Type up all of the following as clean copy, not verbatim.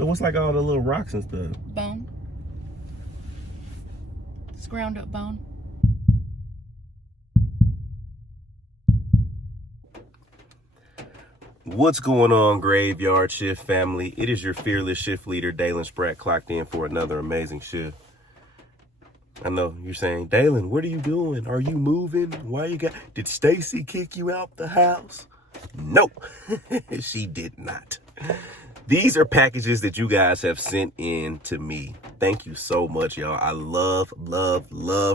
So what's like all the little rocks and stuff? Bone. It's ground up bone. What's going on, Graveyard Shift family? It is your fearless shift leader, Dalen Spratt, clocked in for another amazing shift. I know you're saying, Dalen, what are you doing? Are you moving? Why you got... Did Stacy kick you out the house? No, she did not. These are packages that you guys have sent in to me. Thank you so much, y'all. I love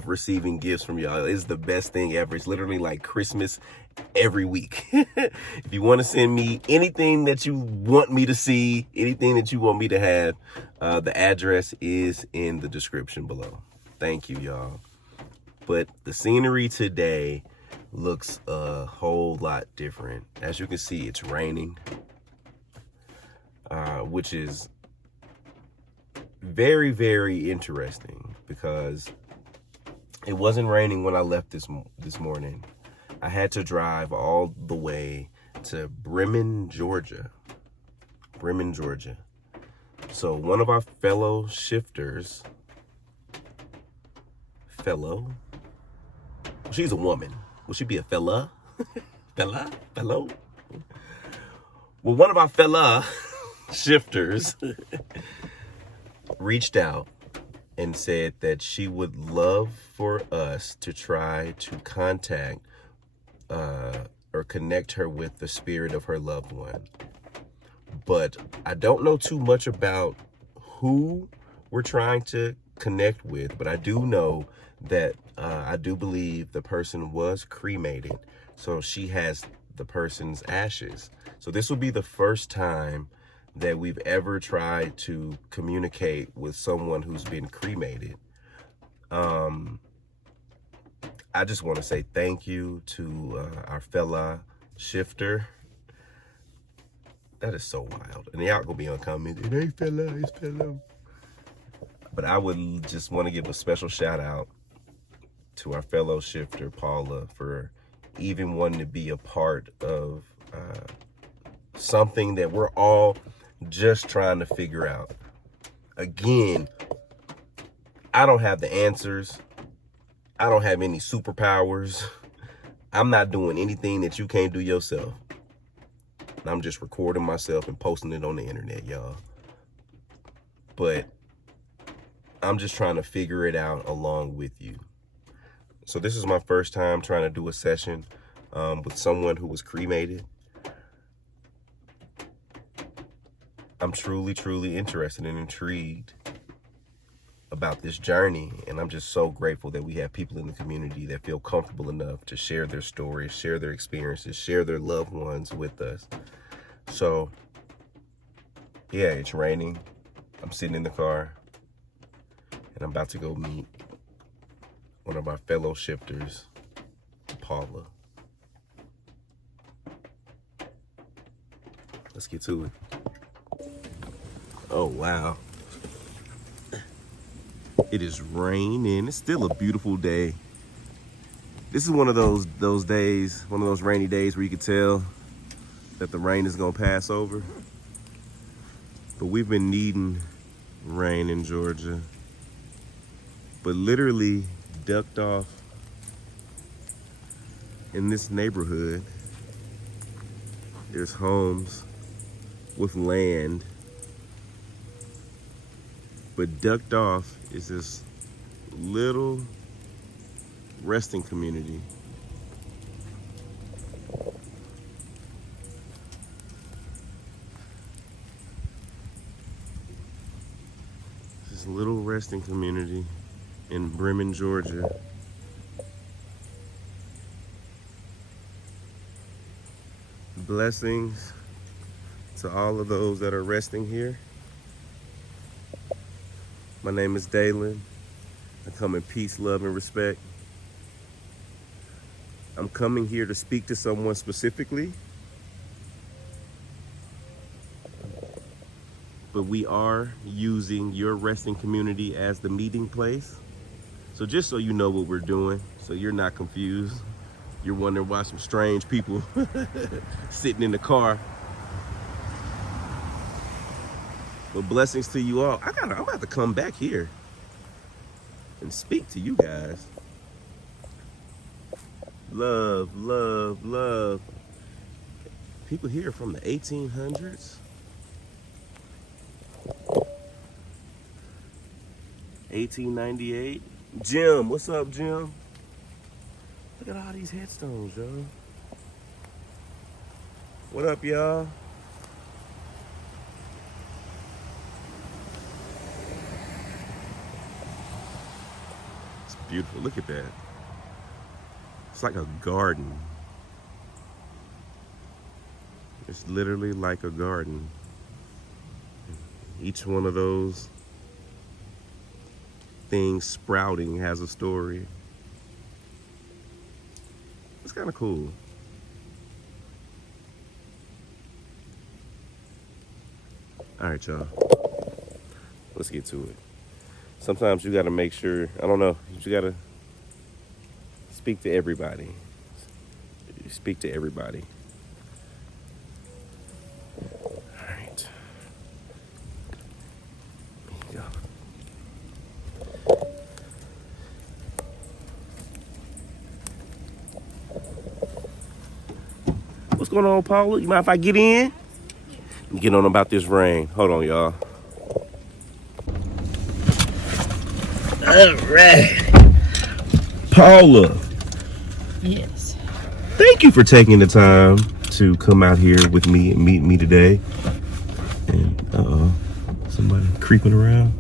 receiving gifts from y'all. It's the best thing ever. It's literally like Christmas every week. If you want to send me anything that you want me to see, anything that you want me to have, the address is in the description below. Thank you, y'all. But the scenery today looks a whole lot different. As you can see, it's raining, which is very, very interesting because it wasn't raining when I left this morning. I had to drive all the way to Bremen, Georgia. So one of our fellow shifters, she's a woman. Will she be a fella? Fellow? Well, one of our fella shifters reached out and said that she would love for us to try to contact or connect her with the spirit of her loved one. But I don't know too much about who we're trying to connect with, but I do know that I do believe the person was cremated, so she has the person's ashes. So this will be the first time that we've ever tried to communicate with someone who's been cremated. I just want to say thank you to our fella shifter. That is so wild. And y'all gonna be on comment, it ain't fella, it's fellow. But I would just want to give a special shout out to our fellow shifter, Paula, for even wanting to be a part of something that we're all just trying to figure out. Again, I don't have the answers. I don't have any superpowers. I'm not doing anything that you can't do yourself. I'm just recording myself and posting it on the internet, y'all. But I'm just trying to figure it out along with you. So this is my first time trying to do a session with someone who was cremated. I'm truly interested and intrigued about this journey, and I'm just so grateful that we have people in the community that feel comfortable enough to share their stories, share their experiences, share their loved ones with us. So yeah, it's raining. I'm sitting in the car and I'm about to go meet one of our fellow shifters, Paula. Let's get to it. Oh, wow. It is raining. It's still a beautiful day. This is one of those days, one of those rainy days where you can tell that the rain is gonna pass over. But we've been needing rain in Georgia. But literally ducked off in this neighborhood, there's homes with land, but ducked off is this little resting community. This little resting community in Bremen, Georgia. Blessings to all of those that are resting here. My name is Dalen. I come in peace, love, and respect. I'm coming here to speak to someone specifically, but we are using your resting community as the meeting place. So just so you know what we're doing, so you're not confused, you're wondering why some strange people sitting in the car. Well, blessings to you all. I'm about to come back here and speak to you guys. Love, love, love. People here from the 1800s. 1898. Jim, what's up, Jim? Look at all these headstones, y'all. What up, y'all? It's beautiful. Look at that. It's like a garden. It's literally like a garden. Each one of those things sprouting has a story. It's kind of cool. All right, y'all. Let's get to it. Sometimes you got to make sure, I don't know, you got to speak to everybody. Speak to everybody. All right. There you go. What's going on, Paula? You mind if I get in? Get on about this rain. Hold on, y'all. All right. Paula. Yes. Thank you for taking the time to come out here with me and meet me today. And somebody creeping around.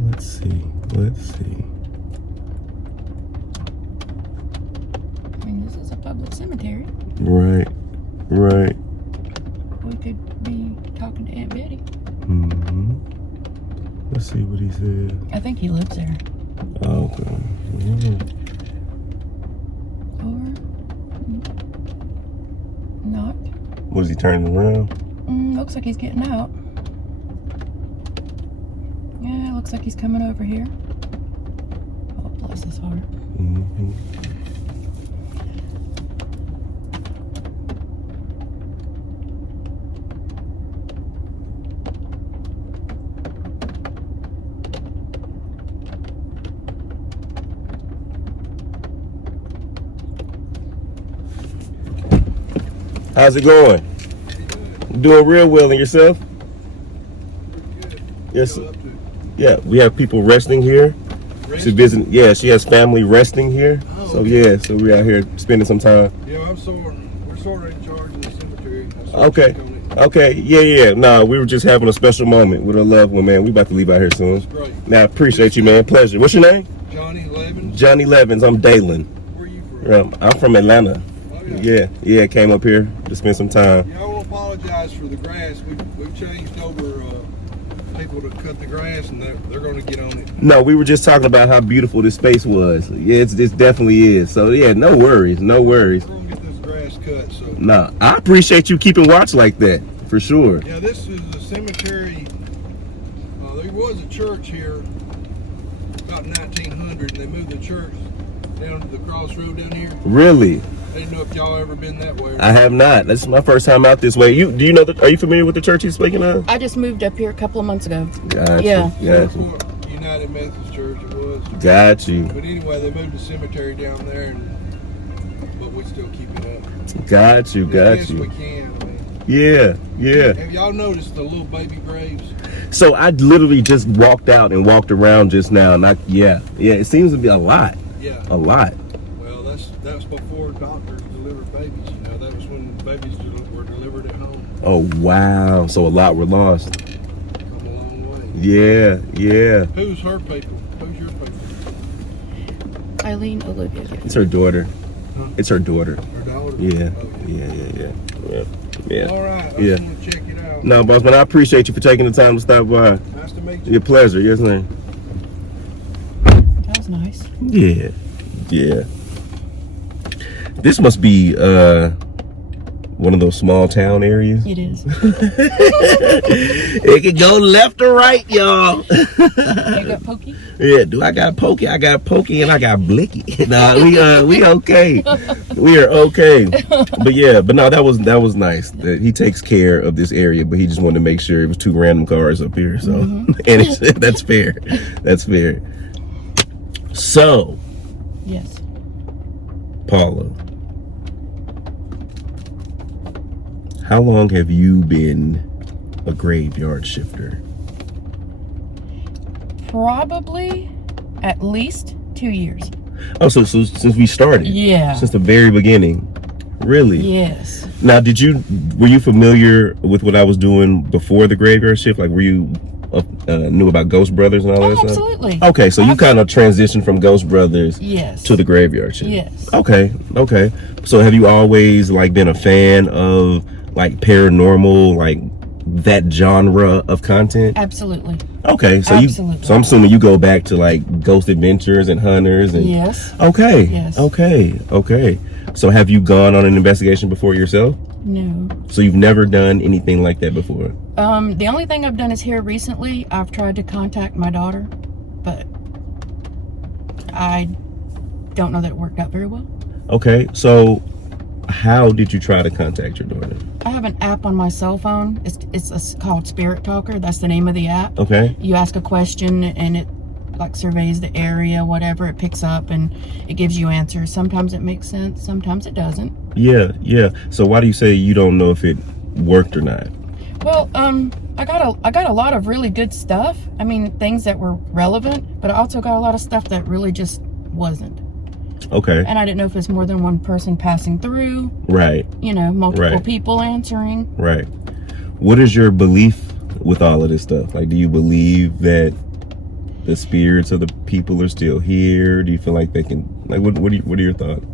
Let's see. I mean, this is a public cemetery. Right. We could be talking to Aunt Betty. Let's see what he said. I think he lives there. Okay. Or not. Was he turning around? Looks like he's getting out. Yeah, looks like he's coming over here. Oh, bless his heart. How's it going? Doing real well, and yourself? Yes. Yeah, we have people resting here. She's visiting. Yeah, she has family resting here. Oh, so yeah, so we're out here spending some time. Yeah, we're sort of in charge of the cemetery. Okay. Yeah. No, we were just having a special moment with a loved one, man. We about to leave out here soon. That's great. Now, I appreciate you, man. Pleasure. What's your name? Johnny Levins. Johnny Levins. I'm Dalen. Where are you from? I'm from Atlanta. Oh, yeah. Yeah. Came up here to spend some time. Yeah, I want to apologize for the grass. We've changed over people to cut the grass, and they're going to get on it. No, we were just talking about how beautiful this space was. Yeah, it definitely is. So yeah, no worries. We're going to get this grass cut. So. Nah, I appreciate you keeping watch like that, for sure. Yeah, this is a cemetery. There was a church here about 1900, and they moved the church down to the crossroad down here. Really? I didn't know if y'all ever been that way. I have not. This is my first time out this way. Do you know are you familiar with the church he's speaking of? I just moved up here a couple of months ago. Gotcha. Yeah. Gotcha. United Methodist Church it was. Got you. But anyway, they moved the cemetery down there, but we still keep it up. Got you. Yes, we can. I mean, Yeah. have y'all noticed the little baby graves? So I literally just walked out and walked around just now, and it seems to be a lot. Yeah. A lot. Well, that's before doctors delivered babies. You know, that was when babies were delivered at home. Oh wow! So a lot were lost. Come a long way. Yeah. Who's her people? Who's your people? Eileen Olivia. It's her daughter. Huh? It's her daughter. Her daughter? Yeah. Oh, Yeah. All right. I Yeah. just want to check it out. No, boss man, I appreciate you for taking the time to stop by. Nice to meet you. Your pleasure. Yes, ma'am. That was nice. Yeah. This must be one of those small town areas? It is. It can go left or right, y'all. You got Pokey? Yeah, do I got Pokey? I got Pokey and I got Blicky. Nah, we okay. We are okay. But no, that was nice. He takes care of this area, but he just wanted to make sure it was 2 random cars up here. So, and that's fair. That's fair. So, Yes. Paula, how long have you been a graveyard shifter? Probably at least 2 years. Oh, so since we started? Yeah. Since the very beginning? Really? Yes. Now, were you familiar with what I was doing before the graveyard shift? Like, were you knew about Ghost Brothers and all that stuff? Absolutely. Okay, so you kind of transitioned from Ghost Brothers Yes. to the graveyard shift. Yes. Okay. So have you always like been a fan of like paranormal, like that genre of content? Absolutely. Okay, so Absolutely. so I'm assuming you go back to like Ghost Adventures and Hunters and Yes. Okay. Yes. Okay. So have you gone on an investigation before yourself? No. So you've never done anything like that before? The only thing I've done is here recently. I've tried to contact my daughter, but I don't know that it worked out very well. Okay, so how did you try to contact your daughter? I have an app on my cell phone. It's called Spirit Talker. That's the name of the app. Okay. You ask a question and it like surveys the area, whatever it picks up, and it gives you answers. Sometimes it makes sense, sometimes it doesn't. Yeah. So why do you say you don't know if it worked or not? Well, I got a lot of really good stuff. I mean, things that were relevant, but I also got a lot of stuff that really just wasn't. Okay. And I didn't know if it's more than one person passing through. Right. You know, multiple Right. people answering. Right. What is your belief with all of this stuff? Like, do you believe that the spirits of the people are still here? Do you feel like they can, like, what are your thoughts?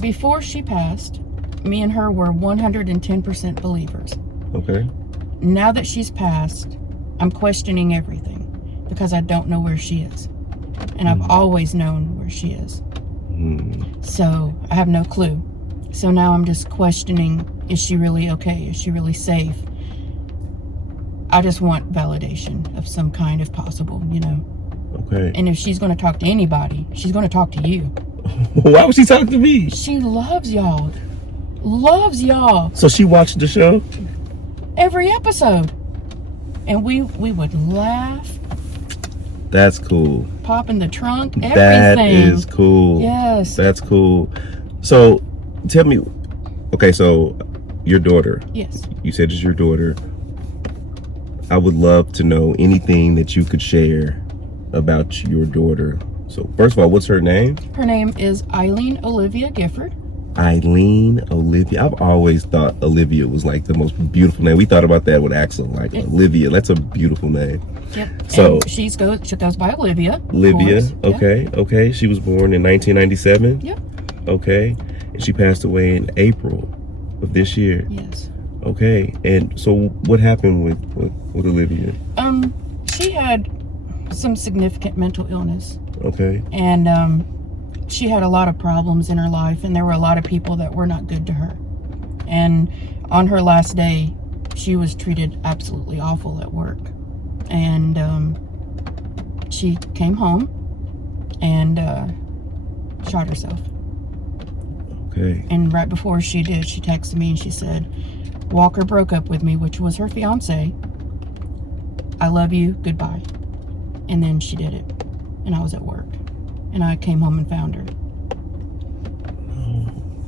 Before she passed, me and her were 110% believers. Okay. Now that she's passed, I'm questioning everything because I don't know where she is. And I've always known where she is. So I have no clue. So now I'm just questioning, is she really okay? Is she really safe? I just want validation of some kind if possible, you know. Okay. And if she's going to talk to anybody, she's going to talk to you. Why would she talk to me? She loves y'all. Loves y'all. So she watched the show? Every episode. And we would laugh, That's cool. pop in the trunk, everything. That is cool. Yes. That's cool. So tell me, okay, so your daughter, Yes. you said it's your daughter. I would love to know anything that you could share about your daughter. So first of all, what's her name? Her name is Eileen Olivia Gifford. Eileen Olivia. I've always thought Olivia was like the most beautiful name. We thought about that with Axel, like Olivia. That's a beautiful name. Yep. So and she goes by Olivia. of Olivia, course. okay, okay. She was born in 1997. Yep. Okay, and she passed away in April of this year. Yes. Okay, and so what happened with Olivia? She had some significant mental illness, Okay, and she had a lot of problems in her life, and there were a lot of people that were not good to her. And on her last day, she was treated absolutely awful at work. And she came home and shot herself. okay, And right before she did, she texted me and she said, Walker broke up with me, which was her fiance. I love you, goodbye. And then she did it. And I was at work. And I came home and found her.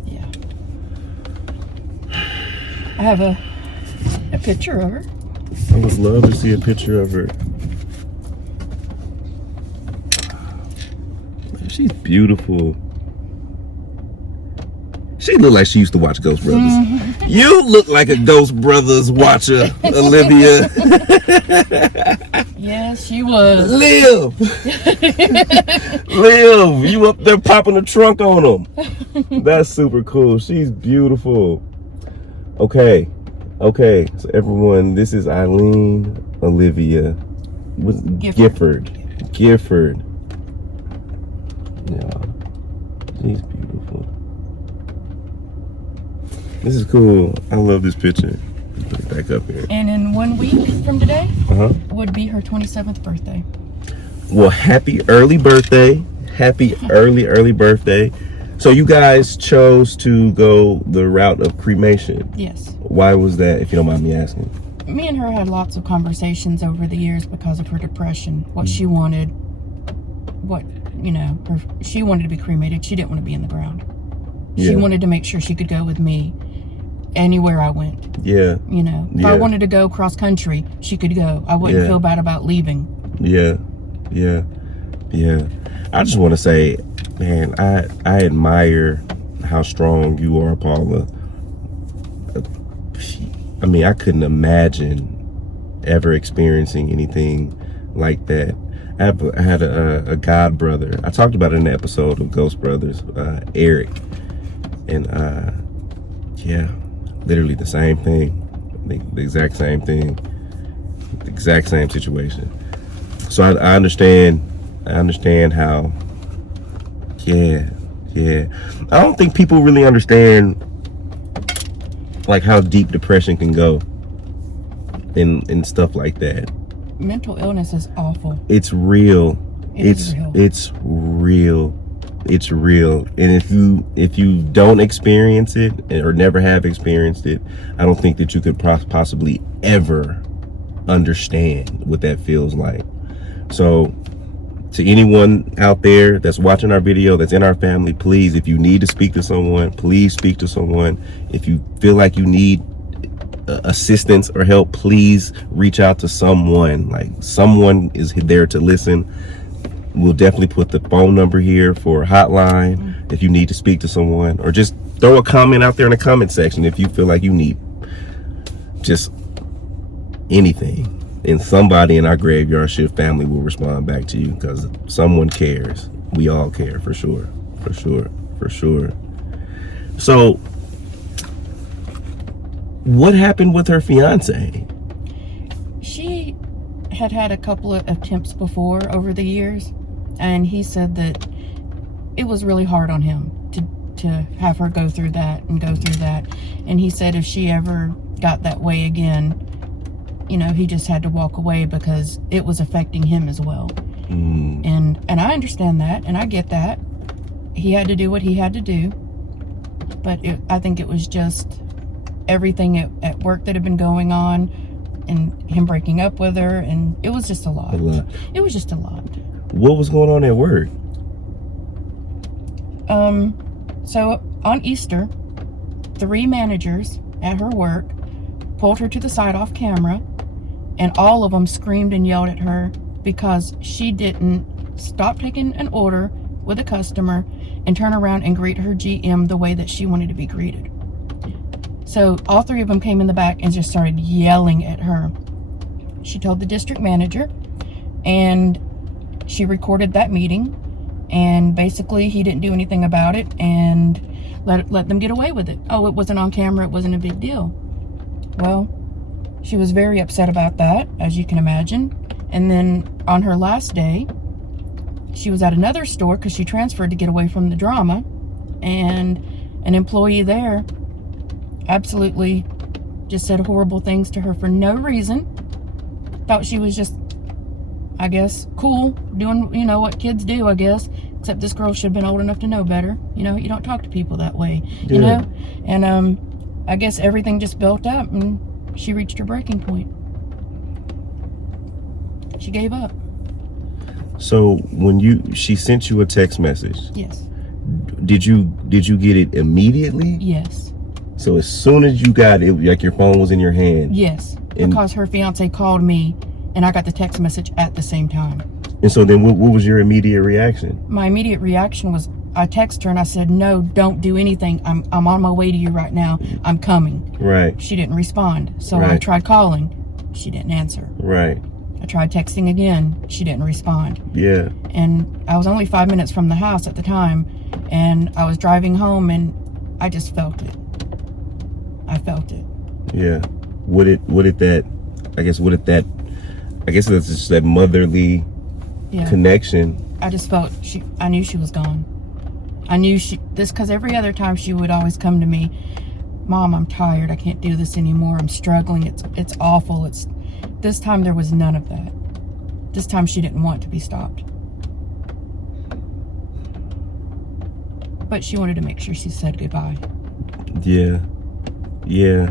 Yeah. I have a picture of her. I would love to see a picture of her. She's beautiful. She looked like she used to watch Ghost Brothers. You look like a Ghost Brothers watcher, Olivia. Yes, she was. Live! Live! You up there popping the trunk on them. That's super cool. She's beautiful. Okay. Okay. So everyone, this is Eileen Olivia Gifford. Yeah. She's beautiful. This is cool. I love this picture. Put it back up here. And in 1 week from today Uh-huh. would be her 27th birthday. Well, happy early birthday. Happy early birthday. So you guys chose to go the route of cremation. Yes. Why was that, if you don't mind me asking? Me and her had lots of conversations over the years because of her depression, what she wanted, she wanted to be cremated. She didn't want to be in the ground. She Yeah. wanted to make sure she could go with me anywhere I went. Yeah. If I wanted to go cross country, she could go. I wouldn't feel bad about leaving. Yeah. I just want to say, man, I admire how strong you are, Paula. I mean, I couldn't imagine ever experiencing anything like that. I had a god brother. I talked about it in the episode of Ghost Brothers, Eric. And literally the same thing. The exact same thing. The exact same situation. So I understand how, I don't think people really understand like how deep depression can go and stuff like that. Mental illness is awful. It's real. It's real. It's real. And if you don't experience it or never have experienced it, I don't think that you could possibly ever understand what that feels like. So to anyone out there that's watching our video, that's in our family, please, if you need to speak to someone, please speak to someone. If you feel like you need assistance or help, please reach out to someone. Like, someone is there to listen. We'll definitely put the phone number here for a hotline if you need to speak to someone, or just throw a comment out there in the comment section if you feel like you need just anything. And somebody in our Graveyard Shift family will respond back to you, because someone cares. We all care, for sure. So what happened with her fiance? She had a couple of attempts before over the years, and he said that it was really hard on him to have her go through that. And he said if she ever got that way again, he just had to walk away because it was affecting him as well. And I understand that, and I get that. He had to do what he had to do, but I think it was just everything at work that had been going on, and him breaking up with her, and it was just a lot. It was just a lot. What was going on at work? So on Easter, 3 managers at her work pulled her to the side off camera, and all of them screamed and yelled at her because she didn't stop taking an order with a customer and turn around and greet her GM the way that she wanted to be greeted. So all 3 of them came in the back and just started yelling at her. She told the district manager, and she recorded that meeting, and basically he didn't do anything about it and let them get away with it. Oh, it wasn't on camera, it wasn't a big deal. Well, she was very upset about that, as you can imagine. And then on her last day, she was at another store because she transferred to get away from the drama, and an employee there absolutely just said horrible things to her for no reason. Thought she was just, I guess, cool, doing, what kids do, I guess. Except this girl should have been old enough to know better. You don't talk to people that way, you know? And I guess everything just built up, and she reached her breaking point. She gave up. So when she sent you a text message. Yes. Did you get it immediately? Yes. So as soon as you got it, like your phone was in your hand? Yes, because her fiance called me, and I got the text message at the same time. And so then what was your immediate reaction? My immediate reaction was, I texted her and I said, no, don't do anything. I'm on my way to you right now. I'm coming. Right. She didn't respond. So I tried calling. She didn't answer. Right. I tried texting again. She didn't respond. Yeah. And I was only 5 minutes from the house at the time, and I was driving home, and I just felt it. I felt it. Yeah. I guess that's just that motherly connection. I just felt I knew she was gone. I knew because every other time she would always come to me Mom, I'm tired. I can't do this anymore. I'm struggling. It's awful. This time there was none of that. This time she didn't want to be stopped. But she wanted to make sure she said goodbye. Yeah. Yeah.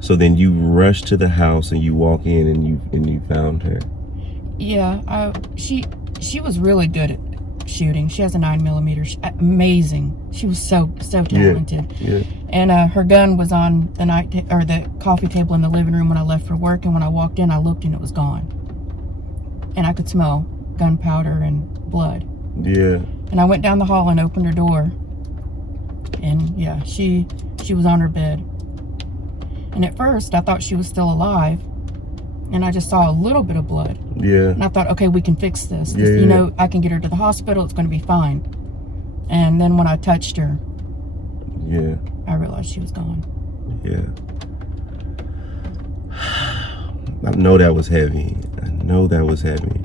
So then you rush to the house and you walk in and you found her. Yeah, she was really good at shooting. She has a 9mm. Amazing. She was so talented. Yeah. And her gun was on the the coffee table in the living room when I left for work. And when I walked in, I looked and it was gone. And I could smell gunpowder and blood. Yeah. And I went down the hall and opened her door. And yeah, she was on her bed. And at first, I thought she was still alive. And I just saw a little bit of blood. Yeah. And I thought, okay, we can fix this. Yeah, You know, I can get her to the hospital. It's going to be fine. And then when I touched her, yeah, I realized she was gone. Yeah. I know that was heavy. I know that was heavy.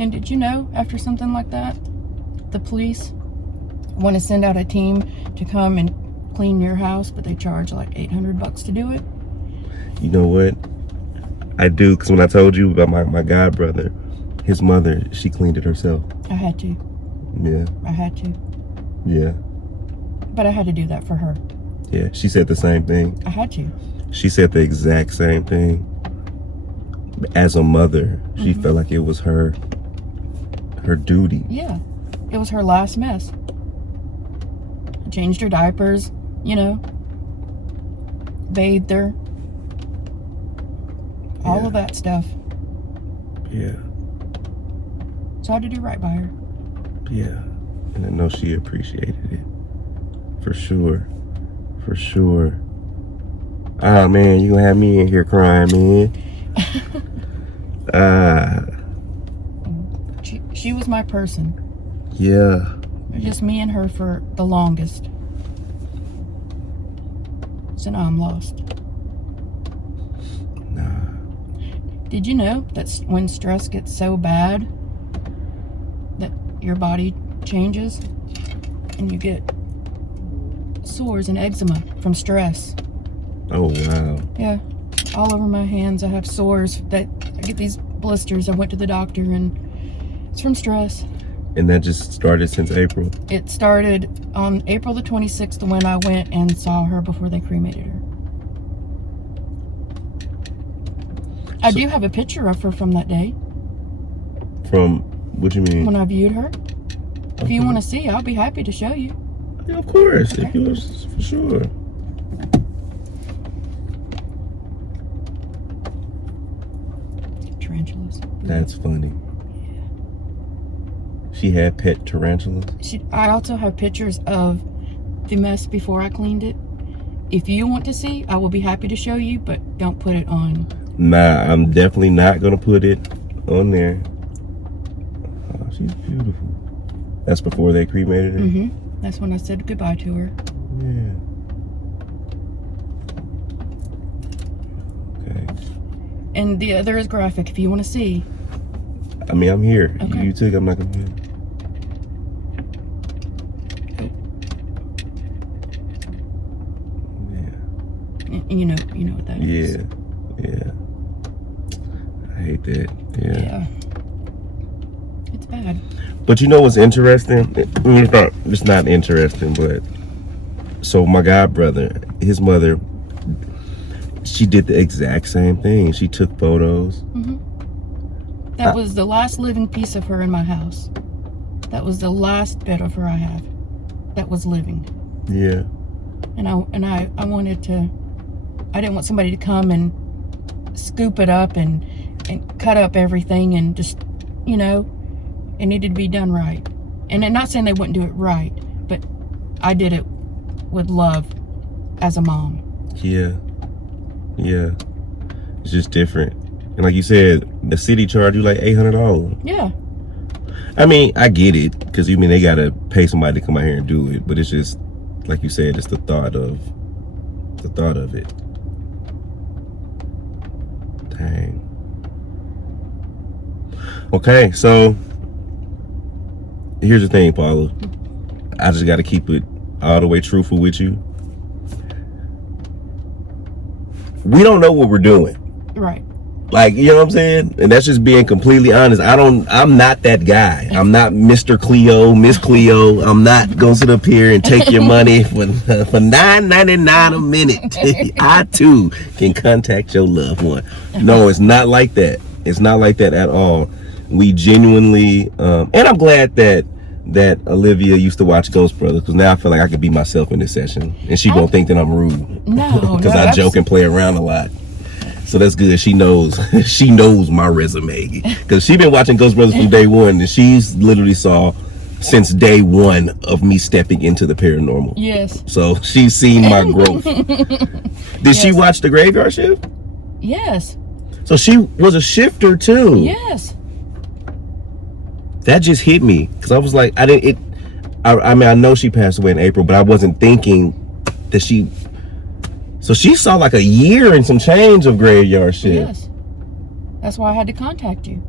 And did you know, after something like that, the police want to send out a team to come and clean your house, but they charge like $800 to do it? You know what? I do, because when I told you about my god brother, his mother, she cleaned it herself. I had to. Yeah. I had to. Yeah. But I had to do that for her. Yeah. She said the same thing. I had to. She said the exact same thing. As a mother, she felt like it was her duty. Yeah. It was her last mess. I changed her diapers, you know, bathed her. All of that stuff. Yeah. So I had to do right by her. Yeah. And I know she appreciated it. For sure. For sure. Ah, man, you gonna have me in here crying, man. She was my person. Yeah. Just me and her for the longest. So now I'm lost. Nah. Did you know that when stress gets so bad that your body changes and you get sores and eczema from stress? Oh, wow. Yeah, all over my hands I have sores that I get these blisters. I went to the doctor and it's from stress. And that just started since April? It started on April the 26th when I went and saw her before they cremated her. I do have a picture of her from that day. From, what you mean? When I viewed her. If Okay. you want to see, I'll be happy to show you. Yeah, of course. Okay. If you was, for sure. Tarantulas. That's funny. She had pet tarantulas? I also have pictures of the mess before I cleaned it. If you want to see, I will be happy to show you, but don't put it on. Nah, I'm definitely not gonna put it on there. Oh, she's beautiful. That's before they cremated her? Mm-hmm. That's when I said goodbye to her. Yeah. Okay. And the other is graphic if you want to see. I mean, I'm here. Okay. You took, I'm not gonna. You know what that is. Yeah. I hate that. Yeah. It's bad. But you know what's interesting? It's not interesting, but so my god brother, his mother, she did the exact same thing. She took photos. Mm-hmm. That was the last living piece of her in my house. That was the last bit of her I have. That was living. Yeah. And I wanted to. I didn't want somebody to come and scoop it up and cut up everything and just, it needed to be done right. And I'm not saying they wouldn't do it right, but I did it with love as a mom. Yeah. It's just different. And like you said, the city charged you like $800. Yeah. I mean, I get it, because they gotta pay somebody to come out here and do it, but it's just, like you said, it's the thought of it. Dang. Okay, so here's the thing, Paula. I just got to keep it all the way truthful with you. We don't know what we're doing. Right. Like, you know what I'm saying? And that's just being completely honest. I'm not that guy. I'm not Mr. Cleo, Miss Cleo. I'm not going to sit up here and take your money for $9.99 a minute. I too can contact your loved one. No, it's not like that. It's not like that at all. We genuinely, and I'm glad that Olivia used to watch Ghost Brothers, because now I feel like I could be myself in this session, and she gonna think that I'm rude. No, because I joke and play around a lot. So that's good. She knows my resume, because she been watching Ghost Brothers from day one, and she's literally saw since day one of me stepping into the paranormal. Yes. So she's seen my growth. Did she watch the Graveyard Shift? Yes. So she was a shifter too. Yes. That just hit me, because I was like, I mean, I know she passed away in April, but I wasn't thinking that she. So she saw like a year and some change of Graveyard Shift. Yes. That's why I had to contact you.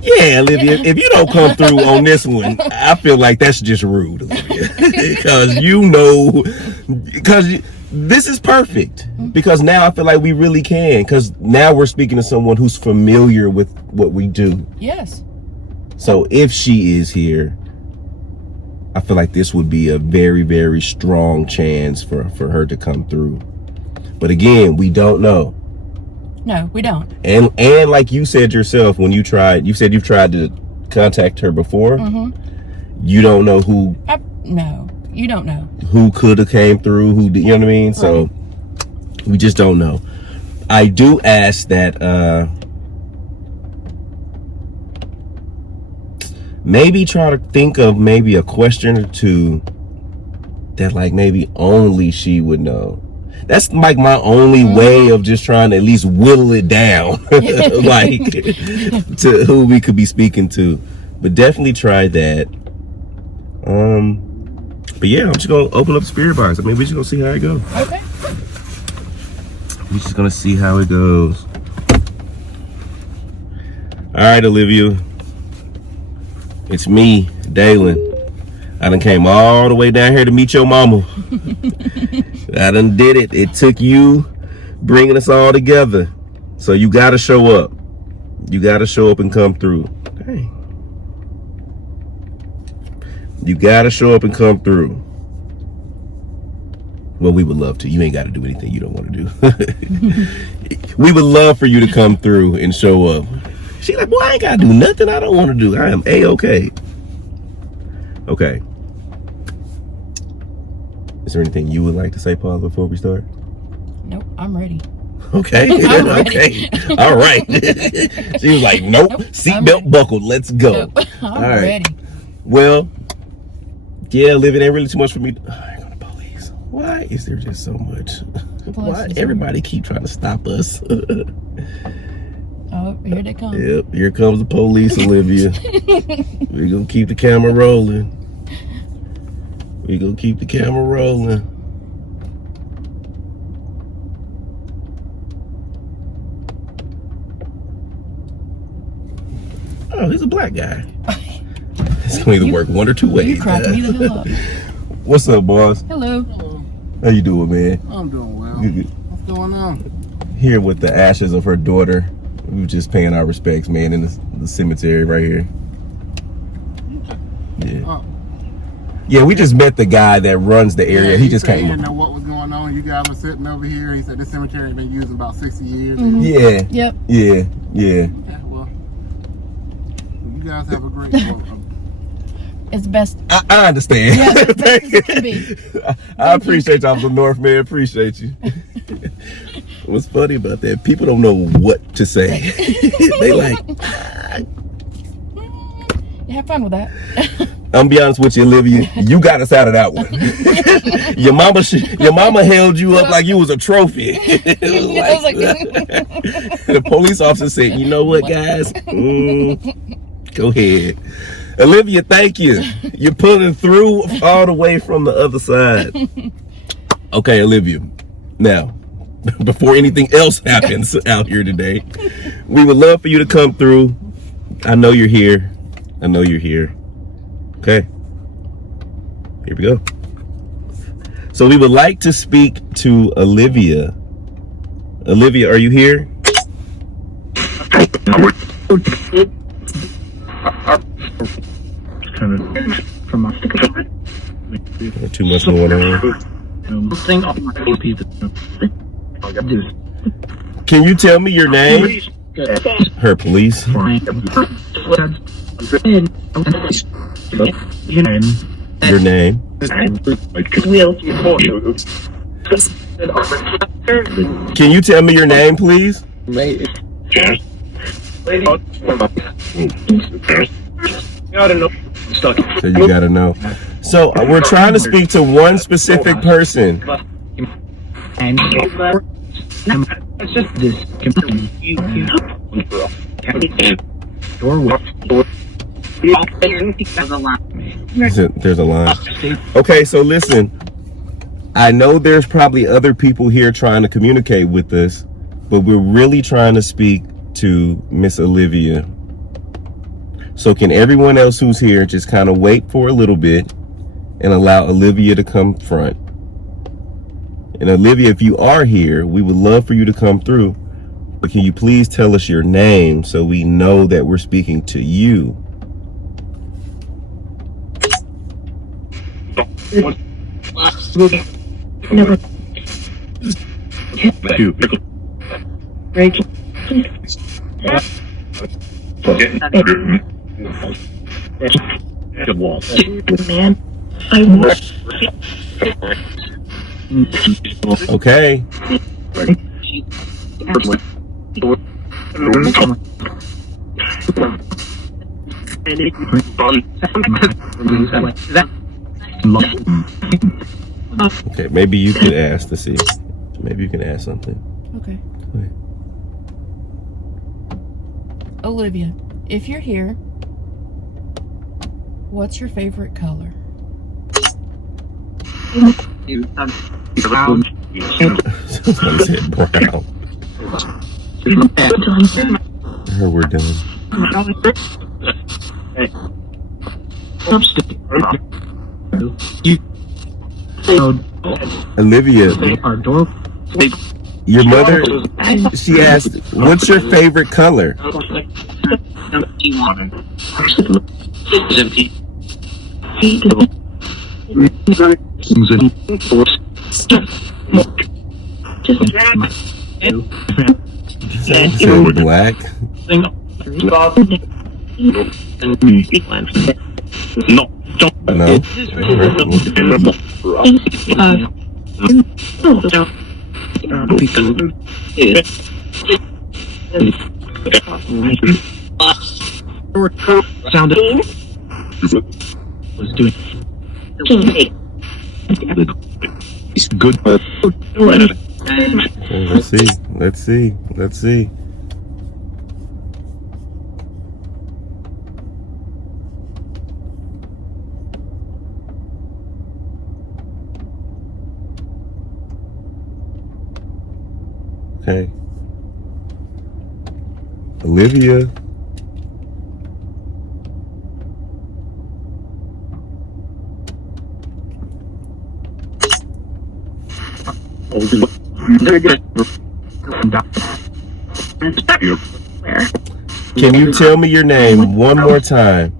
Yeah, Olivia, if you don't come through on this one, I feel like that's just rude, Olivia. Because this is perfect. Because now I feel like we really can. Because now we're speaking to someone who's familiar with what we do. Yes. So if she is here, I feel like this would be a very, very strong chance for her to come through. But again, we don't know. No, we don't. And like you said yourself, when you said you've tried to contact her before. Mm-hmm. You don't know who. No, you don't know who could have came through. Who, you know what I mean? Right. So we just don't know. I do ask that maybe try to think of maybe a question or two that like maybe only she would know. That's like my only way of just trying to at least whittle it down, like to who we could be speaking to. But definitely try that. But yeah, I'm just gonna open up the spirit box. I mean, we're just gonna see how it goes. Okay. We're just gonna see how it goes. All right, Olivia. It's me, Dalen. I done came all the way down here to meet your mama. I done did it. It took you bringing us all together. So you gotta show up. You gotta show up and come through. Dang. You gotta show up and come through. Well, we would love to. You ain't gotta do anything you don't want to do. We would love for you to come through and show up. She like, boy, I ain't gotta do nothing I don't want to do. I am A-okay. Okay. Is there anything you would like to say, Paula, before we start? Nope, I'm ready. Okay. I'm ready. Okay. All right. She was like, nope. Seatbelt buckled. Let's go. Nope. I'm ready. Well, yeah, living ain't really too much for me. Here go the police. Why is there just so much? Why everybody keep trying to stop us? Oh, here they come. Yep, here comes the police, Olivia. We're gonna keep the camera rolling. We're gonna keep the camera rolling. Oh, he's a black guy. It's gonna either work one or two ways. You cracked me the hell up. What's up, boss? Hello. Hello. How you doing, man? I'm doing well. Good. What's going on? Here with the ashes of her daughter. We were just paying our respects, man, in the cemetery right here. Yeah. Yeah, we just met the guy that runs the area. He just came. He didn't know what was going on. You guys were sitting over here. He said this cemetery has been used about 60 years. Mm-hmm. Yeah. Yep. Yeah. Yeah, well, you guys have a great It's best. I understand. Yeah, it's best as it can be. I appreciate y'all from the North, man. Appreciate you. What's funny about that? People don't know what to say. They like. Have fun with that. I'm gonna be honest with you, Olivia. You got us out of that one. Your mama held you up like you was a trophy. The police officer said, "You know what, guys? Go ahead." Olivia, thank you. You're pulling through all the way from the other side. Okay, Olivia. Now, before anything else happens out here today, we would love for you to come through. I know you're here. I know you're here. Okay. Here we go. So we would like to speak to Olivia. Olivia, are you here? Too much going on. Can you tell me your name? Her police. Your name. Can you tell me your name, please? So you gotta know. So we're trying to speak to one specific person. There's a line. Okay, so listen. I know there's probably other people here trying to communicate with us, but we're really trying to speak to Miss Olivia. So can everyone else who's here just kind of wait for a little bit and allow Olivia to come front? And Olivia, if you are here, we would love for you to come through. But can you please tell us your name so we know that we're speaking to you? Rachel. Man, Okay. Okay, maybe you could ask to see. Maybe you can ask something. Okay. Go ahead. Olivia, if you're here, what's your favorite color? Somebody said brown. I heard we're done. Olivia, your mother, she asked, what's your favorite color? Say black. No. sounded was doing it's good. Let's see. Okay. Olivia. Can you tell me your name one more time?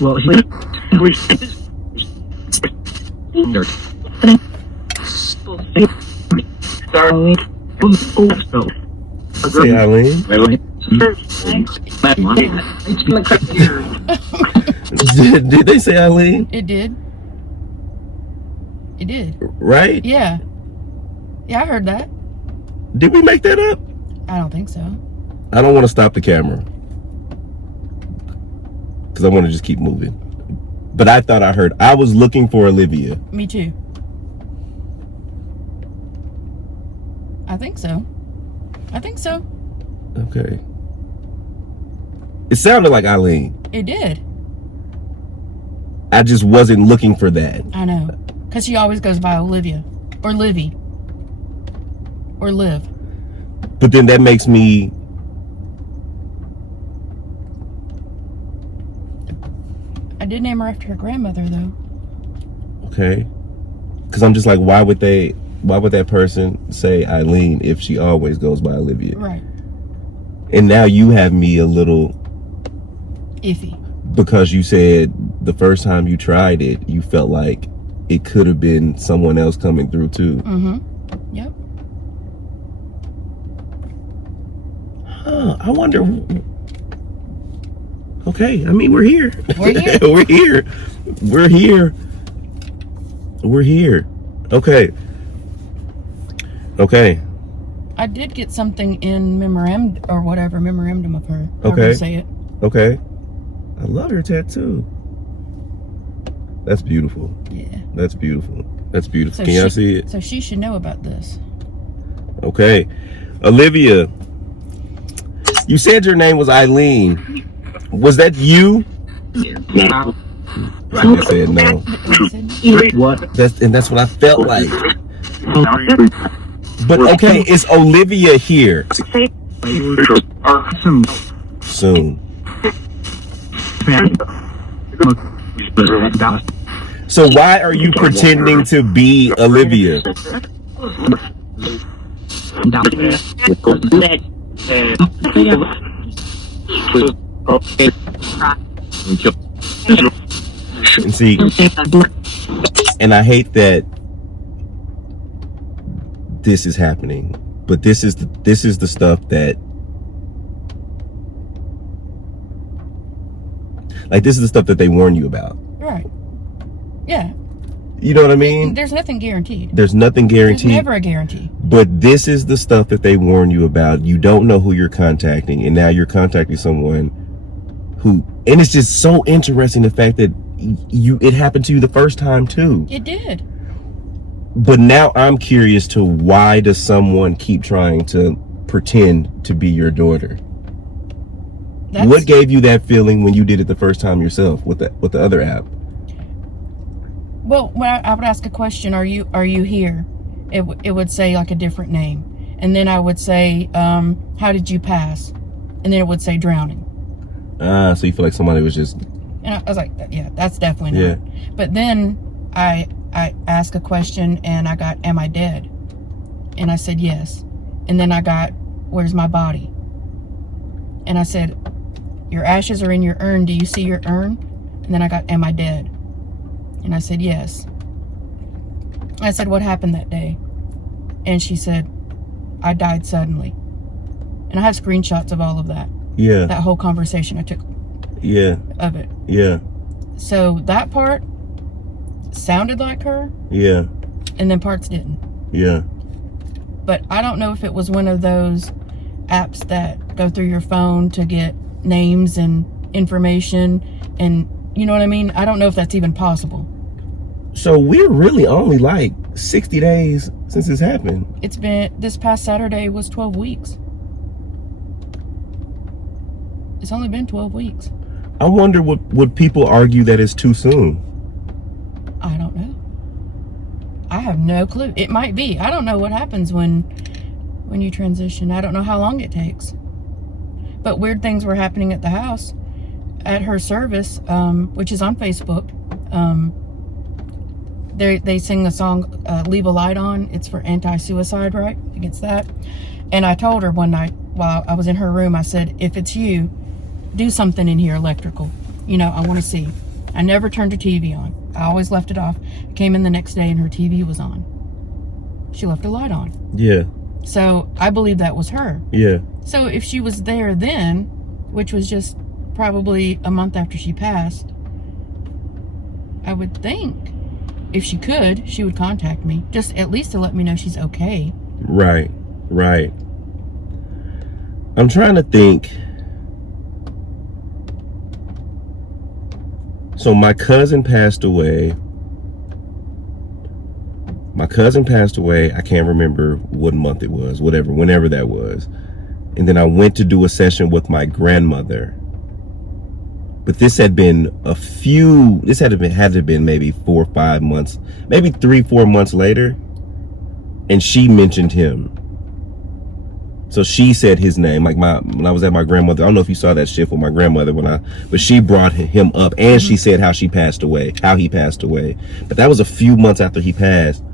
Well, Say Eileen. Did they say Eileen? It did. It did. Right? Yeah. Yeah, I heard that. Did we make that up? I don't think so. I don't want to stop the camera because I want to just keep moving. But I thought I heard. I was looking for Olivia. Me too. I think so. Okay. It sounded like Eileen. It did. I just wasn't looking for that. I know. Because she always goes by Olivia. Or Livy. Or Liv. But then that makes me. I did name her after her grandmother, though. Okay. Because I'm just like, why would that person say Eileen if she always goes by Olivia? Right. And now you have me a little iffy. Because you said the first time you tried it, you felt like it could have been someone else coming through too. Mm-hmm. Yep. Huh, I wonder. Okay, I mean, we're here. We're here. We're here. We're here. We're here. Okay. Okay. I did get something in memorandum of her. Okay. However you say it. Okay. I love her tattoo. That's beautiful. Yeah. That's beautiful. That's beautiful. So Can y'all see it? So she should know about this. Okay. Olivia, you said your name was Eileen. Was that you? She just said no. What? That's what I felt like. But okay, is Olivia here? Soon. So why are you pretending to be Olivia? And see, and I hate that this is happening, but this is the stuff that, like, this is the stuff that they warn you about. Right. Yeah. You know what I mean? There's nothing guaranteed. There's nothing guaranteed. There's never a guarantee. But this is the stuff that they warn you about. You don't know who you're contacting, and now you're contacting someone who, and it's just so interesting the fact that it happened to you the first time too. It did. But now I'm curious to why does someone keep trying to pretend to be your daughter? What gave you that feeling when you did it the first time yourself with the other app? Well, when I would ask a question, are you here? It would say like a different name, and then I would say, how did you pass? And then it would say drowning. So you feel like somebody was just. And I was like, yeah, that's definitely not. Yeah. But then I asked a question and I got, am I dead? And I said yes. And then I got, where's my body? And I said, your ashes are in your urn. Do you see your urn? And then I got, am I dead? And I said, yes. I said, what happened that day? And she said, I died suddenly. And I have screenshots of all of that. Yeah. That whole conversation I took. Yeah. Of it. Yeah. So that part sounded like her. Yeah. And then parts didn't. Yeah. But I don't know if it was one of those apps that go through your phone to get names and information, and you know what I mean? I don't know if that's even possible. So we're really only like 60 days since this happened. It's been, this past Saturday was 12 weeks. It's only been 12 weeks. I wonder would people argue that it's too soon? I don't know. I have no clue. It might be. I don't know what happens when you transition. I don't know how long it takes. But weird things were happening at the house. At her service, which is on Facebook, they sing the song Leave a Light On. It's for anti-suicide, right? Against that. And I told her one night while I was in her room, I said, if it's you, do something in here electrical. You know, I want to see. I never turned her TV on. I always left it off. I came in the next day and her TV was on. She left a light on. Yeah. So I believe that was her. Yeah. So if she was there then, which was just probably a month after she passed, I would think if she could, she would contact me. Just at least to let me know she's okay. Right. Right. I'm trying to think. So my cousin passed away. I can't remember what month it was, whenever that was. And then I went to do a session with my grandmother. But this had been had to have been maybe 4 or 5 months, maybe 3-4 months later. And she mentioned him. So she said his name, like when I was at my grandmother. I don't know if you saw that shift with my grandmother but she brought him up, and she said how he passed away. But that was a few months after he passed.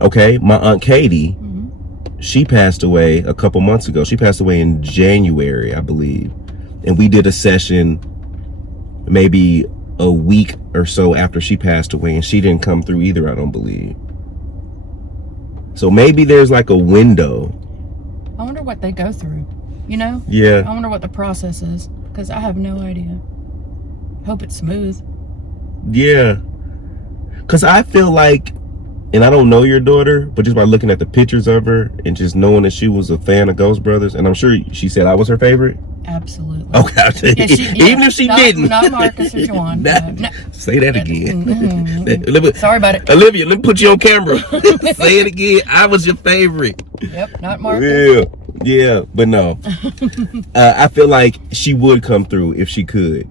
Okay, my Aunt Katie, she passed away a couple months ago. She passed away in January, I believe. And we did a session maybe a week or so after she passed away, and she didn't come through either, I don't believe. So maybe there's like a window. I wonder what they go through, you know? Yeah. I wonder what the process is, because I have no idea. Hope it's smooth. Yeah. Because I feel like, and I don't know your daughter, but just by looking at the pictures of her and just knowing that she was a fan of Ghost Brothers, and I'm sure she said I was her favorite. Absolutely. Okay, I'll tell you. Even if she didn't. Not Marcus or Juwan. No. Say that again. Sorry about it. Olivia, let me put you on camera. Say it again. I was your favorite. Yep, not Marcus. Yeah, but no. I feel like she would come through if she could.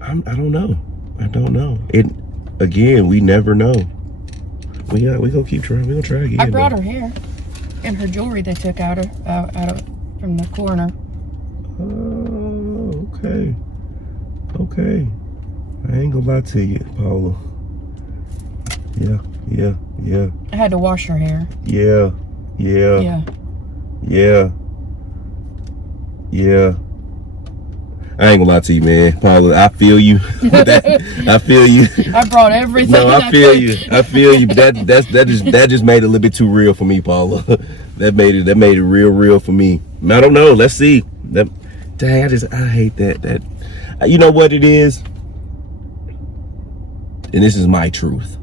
I don't know. Again, we never know. We gonna keep trying. We gonna try again. I brought her hair and her jewelry they took out of from the coroner. Oh, okay. I ain't gonna lie to you, Paula. Yeah. I had to wash her hair. Yeah. I ain't gonna lie to you, man. Paula, I feel you. I feel you. I brought everything. No, I feel you. But that just made it a little bit too real for me, Paula. That made it real for me. I don't know. Let's see. Dang, I hate that. You know what it is? And this is my truth.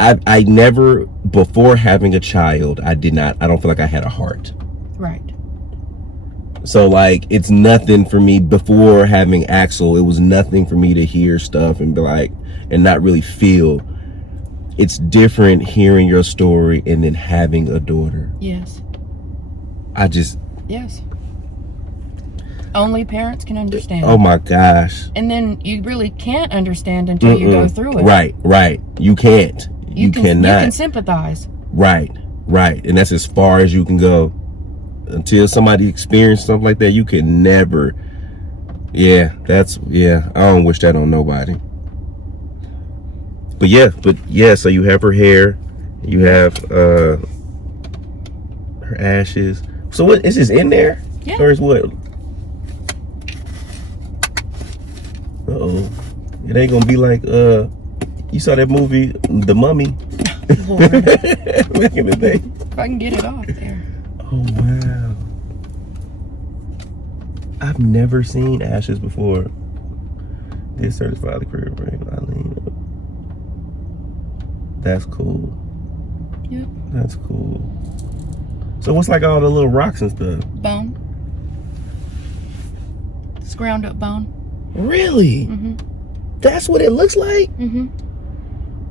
I never, before having a child, I don't feel like I had a heart. Right. So like, it's nothing for me before having Axel. It was nothing for me to hear stuff and be like, and not really feel. It's different hearing your story and then having a daughter. Yes. Yes. Only parents can understand. Oh my gosh. And then you really can't understand until you go through it. Right. You can't. You cannot. You can sympathize. Right. And that's as far as you can go. Until somebody experienced something like that, you can never. I don't wish that on nobody. But yeah, so you have her hair, you have her ashes. So what is this in there? Yeah. Or is what? It ain't gonna be like you saw that movie The Mummy back in the day. If I can get it off there. Oh wow. I've never seen ashes before. Did certify the career brain, Eileen. That's cool. Yep. That's cool. So what's like all the little rocks and stuff? Bone. It's ground up bone. Really? Mm-hmm. That's what it looks like? Mm-hmm.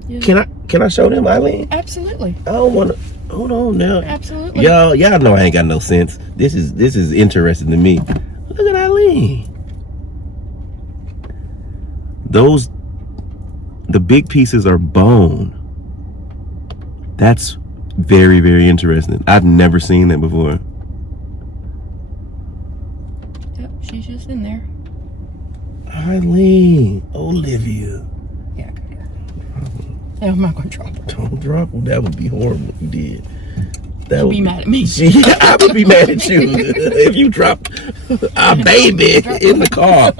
Yeah. Can I show them, Eileen? Absolutely. I don't wanna. Hold on now. Absolutely. Y'all know I ain't got no sense. This is interesting to me. Look at Eileen. The big pieces are bone. That's very, very interesting. I've never seen that before. Yep, she's just in there. Eileen, Olivia. Yeah, I got her. No, I'm not gonna drop her. Don't drop her. That would be horrible if you did. She'd be mad at me. I would be mad at you if you dropped our baby in the car.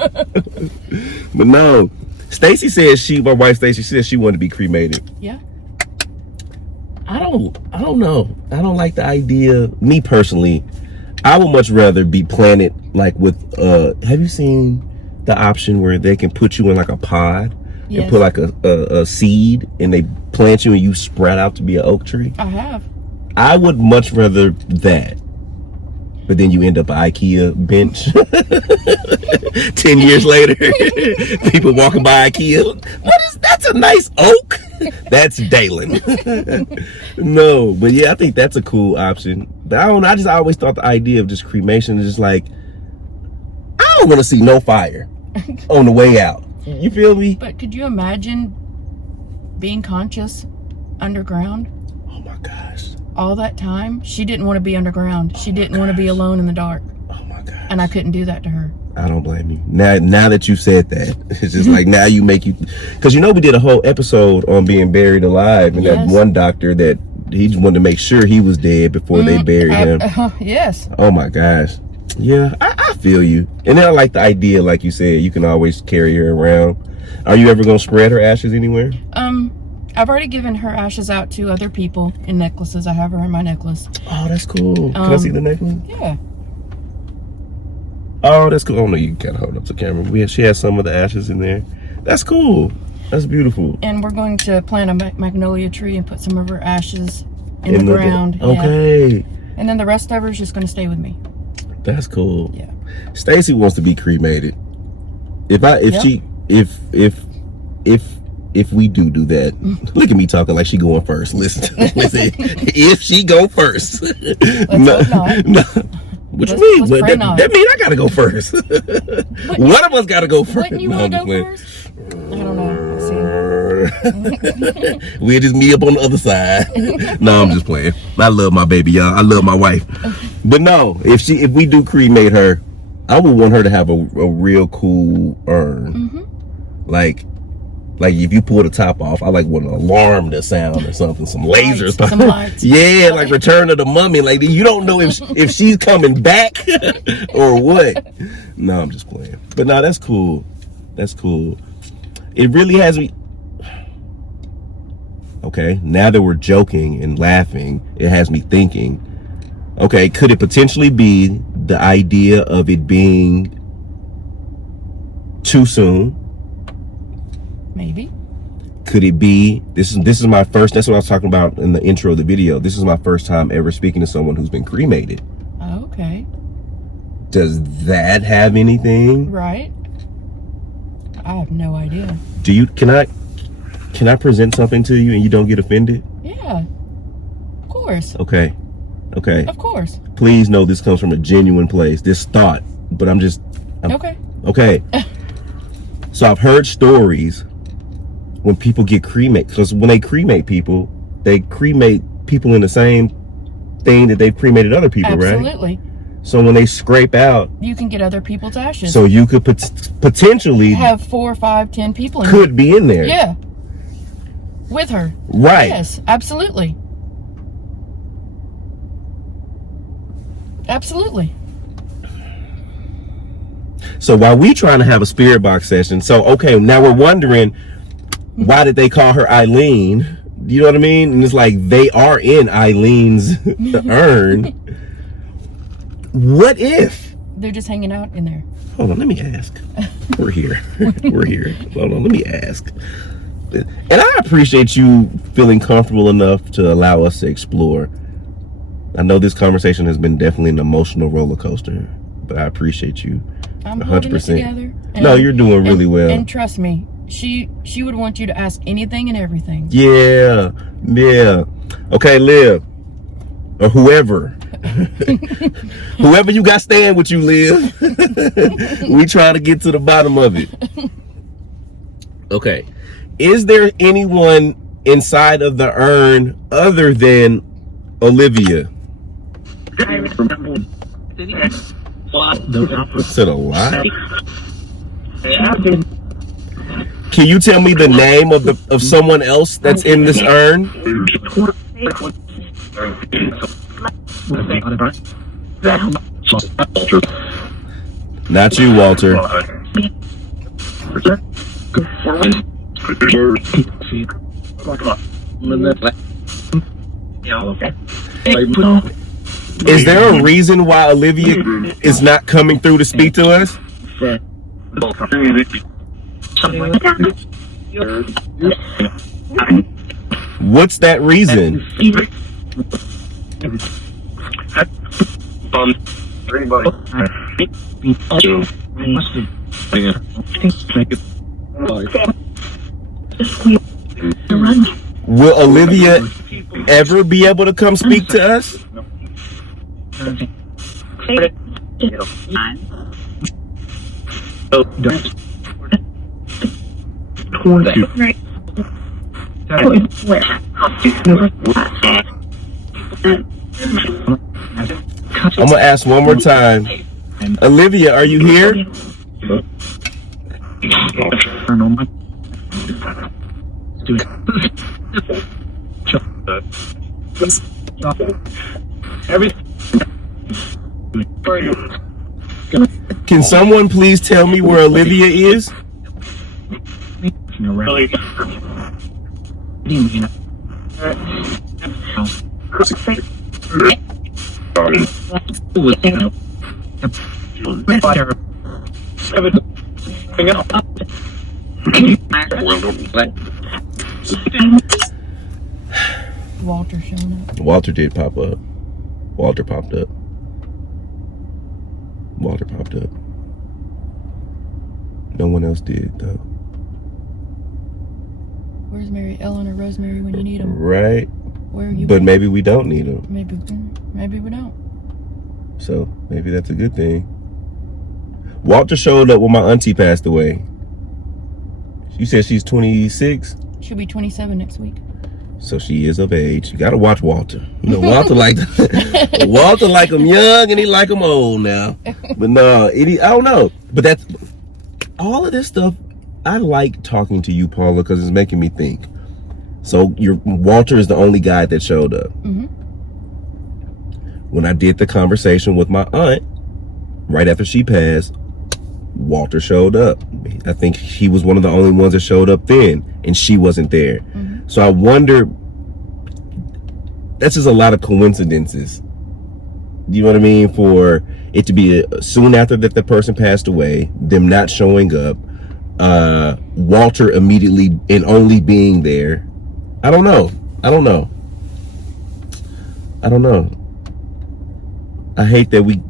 But no, Stacy says my wife Stacy says she wanted to be cremated. Yeah. I don't know. I don't like the idea. Me personally, I would much rather be planted like with have you seen the option where they can put you in like a pod? Yes. And put like a seed and they plant you and you sprout out to be an oak tree? I have. I would much rather that. But then you end up an IKEA bench. 10 years later, people walking by IKEA. That's a nice oak. That's Dalen. No, but yeah, I think that's a cool option. But I always thought the idea of just cremation is just like, I don't want to see no fire on the way out. You feel me? But could you imagine being conscious underground Oh my gosh. all that time? She didn't want to be underground. She didn't want to be alone in the dark. Oh my gosh. And I couldn't do that to her. I don't blame you. Now that you said that, it's just like now you make you, because you know we did a whole episode on being buried alive, and that Yes. one doctor that he just wanted to make sure he was dead before they buried him. Yes. Oh my gosh. Yeah, I feel you. And then I like the idea, like you said, you can always carry her around. Are you ever gonna spread her ashes anywhere? I've already given her ashes out to other people in necklaces. I have her in my necklace. Oh, that's cool. Can I see the necklace? Yeah. Oh, that's cool. Oh no, you gotta hold up the camera. She has some of the ashes in there. That's cool. That's beautiful. And we're going to plant a magnolia tree and put some of her ashes in the ground. Yeah. Okay. And then the rest of her is just going to stay with me. That's cool. Yeah. Stacy wants to be cremated. If we do that, look at me talking like she going first. Listen, if she go first. Let's hope not. No. What you mean? That mean I gotta go first. One of us gotta go first. Wouldn't you want to go first? I don't know. We'll just meet up on the other side. No, I'm just playing. I love my baby, y'all. I love my wife. But no, if we do cremate her, I would want her to have a real cool urn. Like if you pull the top off, I like want an alarm to sound or something, some lasers. Some lights. Yeah, like Return of the Mummy. Like you don't know if she's coming back or what. No, I'm just playing. But no, that's cool. That's cool. It really has me. Okay, now that we're joking and laughing, it has me thinking. Okay, could it potentially be the idea of it being too soon? Maybe. Could it be this is my first, that's what I was talking about in the intro of the video. This is my first time ever speaking to someone who's been cremated. Okay. Does that have anything? Right. I have no idea. Can I present something to you and you don't get offended? Yeah. Of course. Okay. Of course. Please know this comes from a genuine place, this thought, but I'm okay. Okay. So I've heard stories when people get cremated, because when they cremate people in the same thing that they've cremated other people, right? Absolutely. So when they scrape out, you can get other people's ashes. so you could potentially have 4, 5, 10 people in could be in there. Yeah. With her. Right. Yes, absolutely. Absolutely. So while we trying to have a spirit box session, so okay, now we're wondering, why did they call her Eileen? You know what I mean? And it's like they are in Eileen's urn. What if? They're just hanging out in there. Hold on, let me ask. We're here. We're here. Hold on, let me ask. And I appreciate you feeling comfortable enough to allow us to explore. I know this conversation has been definitely an emotional roller coaster, but I appreciate you. I'm holding it together. No, you're doing really well. And trust me, she would want you to ask anything and everything. Yeah. Okay, Liv, or whoever, whoever you got staying with you, Liv. We trying to get to the bottom of it. Okay, is there anyone inside of the urn other than Olivia? Said a lot. Can you tell me the name of someone else that's in this urn? Not you, Walter. Is there a reason why Olivia is not coming through to speak to us? What's that reason? Will Olivia ever be able to come speak to us? I'm gonna ask one more time. Olivia, are you here? Can someone please tell me where Olivia is? Walter showing up. Walter did pop up. Walter popped up. Walter popped up. No one else did, though. Where's Mary Ellen or Rosemary when you need them? Right. Where are you? But maybe we don't need them. Maybe we don't. So maybe that's a good thing. Walter showed up when my auntie passed away. You said she's 26? She'll be 27 next week. So she is of age. You gotta watch Walter. You know, Walter like Walter like him young and he like him old now. But no, I don't know. But that's all of this stuff. I like talking to you, Paula, because it's making me think. So Walter is the only guy that showed up. Mm-hmm. When I did the conversation with my aunt, right after she passed, Walter showed up. I think he was one of the only ones that showed up then, and she wasn't there. Mm-hmm. So I wonder, that's just a lot of coincidences. You know what I mean? For it to be soon after that the person passed away, them not showing up, Walter immediately and only being there. I don't know. I hate that we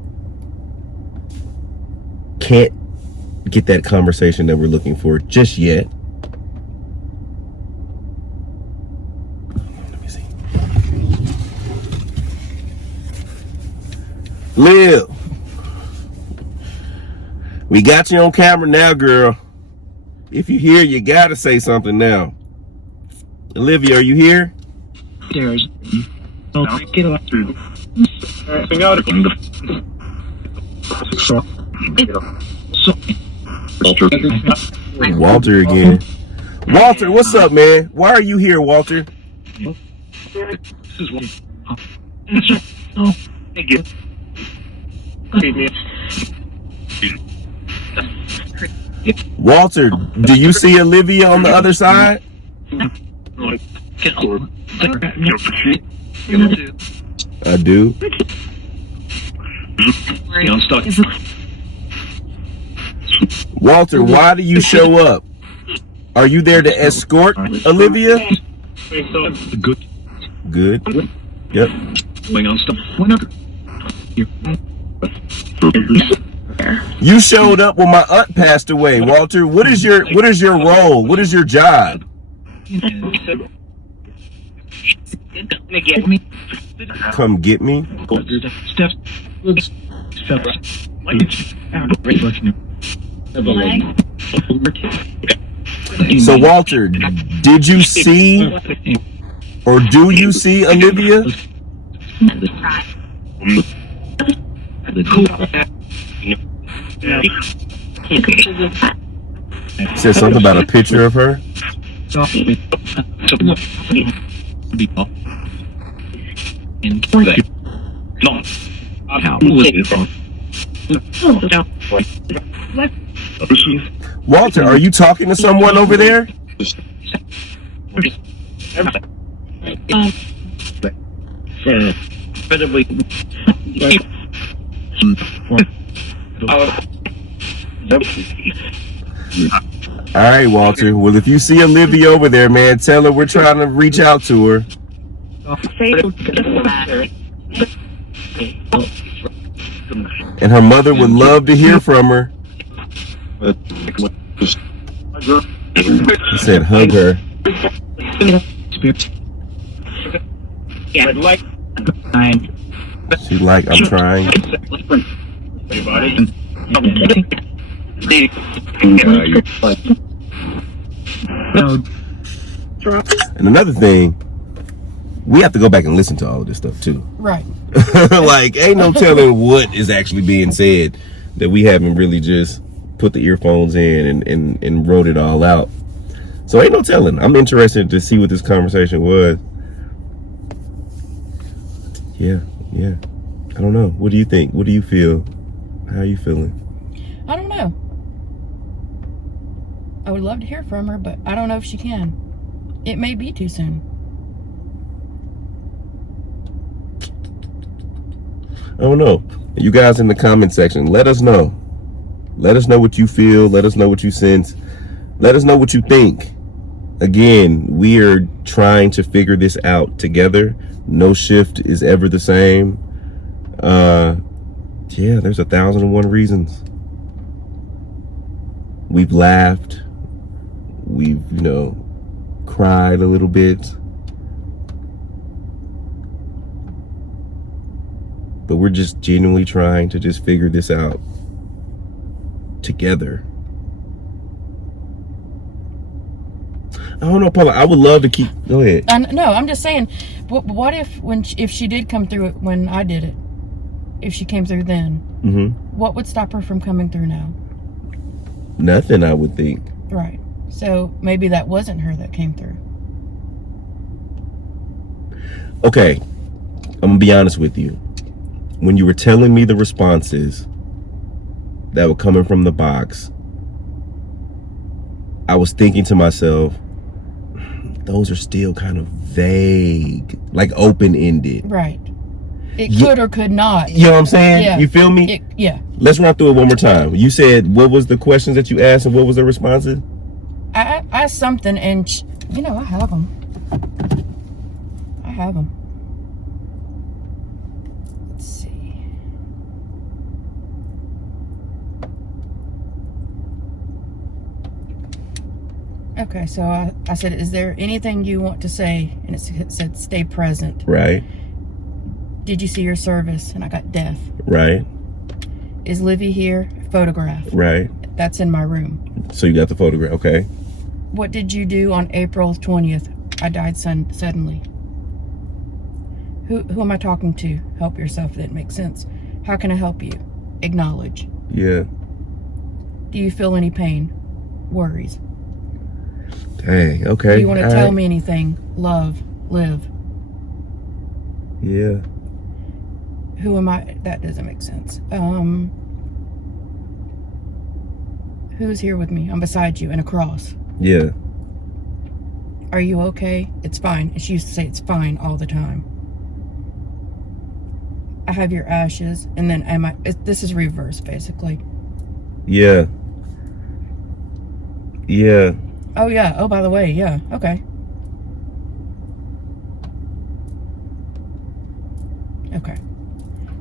can't get that conversation that we're looking for just yet. Let me see. Liv, we got you on camera now, girl. If you're here, you gotta say something now. Olivia, are you here? There's no get up through. Walter again. Walter, what's up, man? Why are you here, Walter? Walter, do you see Olivia on the other side? I do. Walter, why do you show up? Are you there to escort Olivia? Good. Yep. You showed up when my aunt passed away, Walter. What is your role? What is your job? Come get me? So Walter, did you see or do you see Olivia? Said something about a picture of her. Walter, are you talking to someone over there? All right, Walter. Well, if you see Olivia over there, man, tell her we're trying to reach out to her. And her mother would love to hear from her. He said hug her. She like, I'm trying. And another thing, we have to go back and listen to all of this stuff too. Right. Like, ain't no telling what is actually being said that we haven't really just put the earphones in and wrote it all out. So ain't no telling. I'm interested to see what this conversation was. Yeah. I don't know. What do you think? What do you feel? How are you feeling? I don't know. I would love to hear from her, but I don't know if she can. It may be too soon. I don't know. You guys in the comment section, let us know. Let us know what you feel. Let us know what you sense. Let us know what you think. Again, we are trying to figure this out together. No shift is ever the same. Yeah, there's 1,001 reasons. We've laughed. We've, cried a little bit. But we're just genuinely trying to just figure this out together. I don't know, Paula. I would love to keep. Go ahead. No, I'm just saying. What if she did come through it when I did it? If she came through then, what would stop her from coming through now? Nothing, I would think. Right. So maybe that wasn't her that came through. Okay, I'm gonna be honest with you. When you were telling me the responses that were coming from the box, I was thinking to myself, those are still kind of vague, like open-ended. Right. It could or could not. You know what I'm saying? Yeah. You feel me? Yeah. Let's run through it one more time. You said, what was the questions that you asked and what was the responses? I asked something and, I have them. Let's see. Okay, so I said, is there anything you want to say? And it said, stay present. Right. Did you see your service? And I got deaf. Right. Is Livy here? Photograph. Right. That's in my room. So you got the photograph. Okay. What did you do on April 20th? I died suddenly. Who am I talking to? Help yourself. That makes sense. How can I help you? Acknowledge. Yeah. Do you feel any pain? Worries. Dang. Okay. Do you want to tell me anything? Love. Live. Yeah. Who am I? That doesn't make sense. Who's here with me? I'm beside you in a cross. Yeah. Are you okay? It's fine. And she used to say it's fine all the time. I have your ashes. And then this is reverse, basically. Yeah. Yeah. Oh, yeah. Oh, by the way, yeah. Okay. Okay.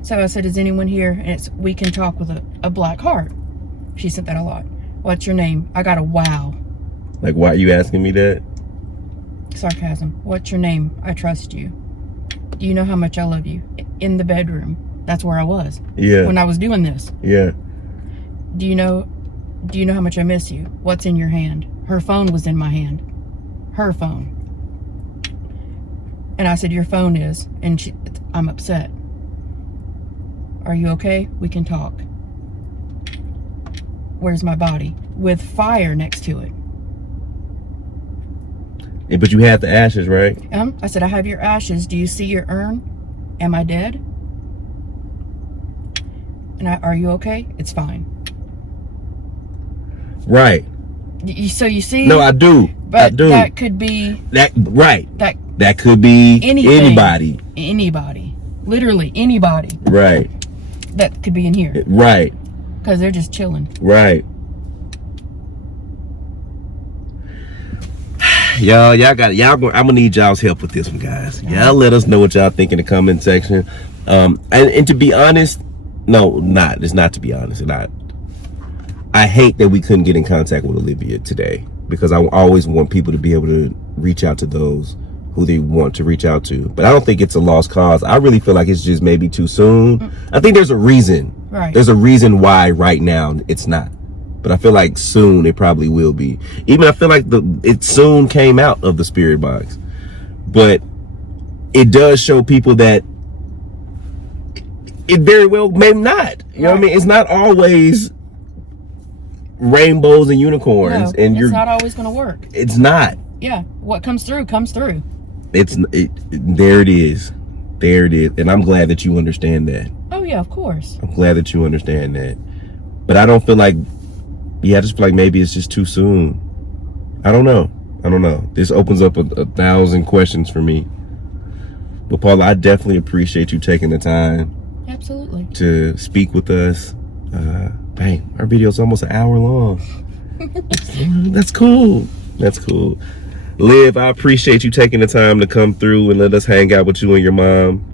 So I said, is anyone here? And we can talk with a black heart. She sent that a lot. What's your name? I got a wow. Like, why are you asking me that? Sarcasm. What's your name? I trust you. Do you know how much I love you? In the bedroom. That's where I was. Yeah. When I was doing this. Yeah. Do you know how much I miss you? What's in your hand? Her phone was in my hand. Her phone. And I said, your phone is. And I'm upset. Are you okay? We can talk. Where's my body? With fire next to it. Yeah, but you had the ashes, right? I said, I have your ashes. Do you see your urn? Am I dead? And are you okay? It's fine. Right. So you see? No, I do. But I do. that could be... Right. That could be anything. anybody. Anybody. Literally anybody. Right. That could be in here. Right. Because they're just chilling. Right. Y'all got y'all. I'm gonna need y'all's help with this one, guys. Y'all let us know what y'all think in the comment section. And to be honest, it's not to be honest. I hate that we couldn't get in contact with Olivia today, because I always want people to be able to reach out to those who they want to reach out to. But I don't think it's a lost cause. I really feel like it's just maybe too soon. I think there's a reason. Right. There's a reason why right now it's not. But I feel like soon it probably will be. Even I feel like it soon came out of the spirit box. But it does show people that it very well may not. You know what I mean? It's not always rainbows and unicorns. No, and it's not always going to work. It's not. Yeah, what comes through comes through. There it is. There it is. And I'm glad that you understand that. Oh yeah, of course. I'm glad that you understand that. But I don't feel like, I just feel like maybe it's just too soon. I don't know. This opens up a 1,000 questions for me. But Paula, I definitely appreciate you taking the time. Absolutely. To speak with us. Dang, our video's almost an hour long. That's cool. Liv, I appreciate you taking the time to come through and let us hang out with you and your mom.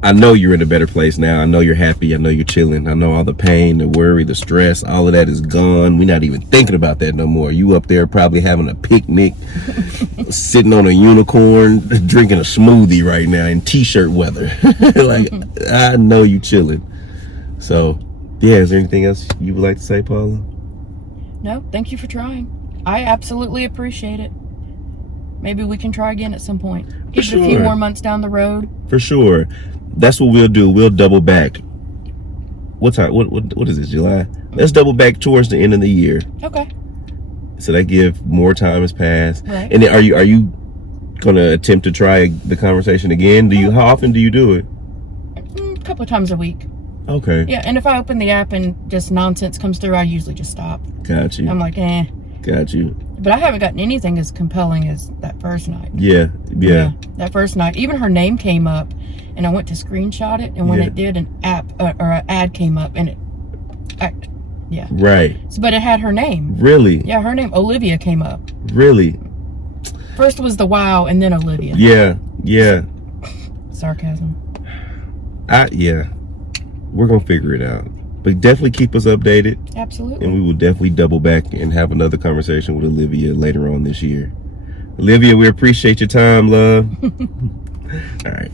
I know you're in a better place now. I know you're happy. I know you're chilling. I know all the pain, the worry, the stress, all of that is gone. We're not even thinking about that no more. You up there probably having a picnic, sitting on a unicorn, drinking a smoothie right now in t-shirt weather. Like, I know you chilling. So, yeah, is there anything else you would like to say, Paula? No, thank you for trying. I absolutely appreciate it. Maybe we can try again at some point. Even a few more months down the road. For sure. That's what we'll do. We'll double back. What time? What is it? July? Let's double back towards the end of the year. Okay. So that give more time has passed. Right. And then are you gonna attempt to try the conversation again? How often do you do it? A couple of times a week. Okay. Yeah, and if I open the app and just nonsense comes through, I usually just stop. Got you. I'm like, eh. Got you. But I haven't gotten anything as compelling as that first night. Yeah. That first night. Even her name came up, and I went to screenshot it, and when it did, an app or an ad came up, and Right. So, but it had her name. Really? Yeah, her name, Olivia, came up. Really? First was the wow, and then Olivia. Yeah. Sarcasm. We're gonna figure it out. But definitely keep us updated. Absolutely. And we will definitely double back and have another conversation with Olivia later on this year. Olivia, we appreciate your time, love. All right.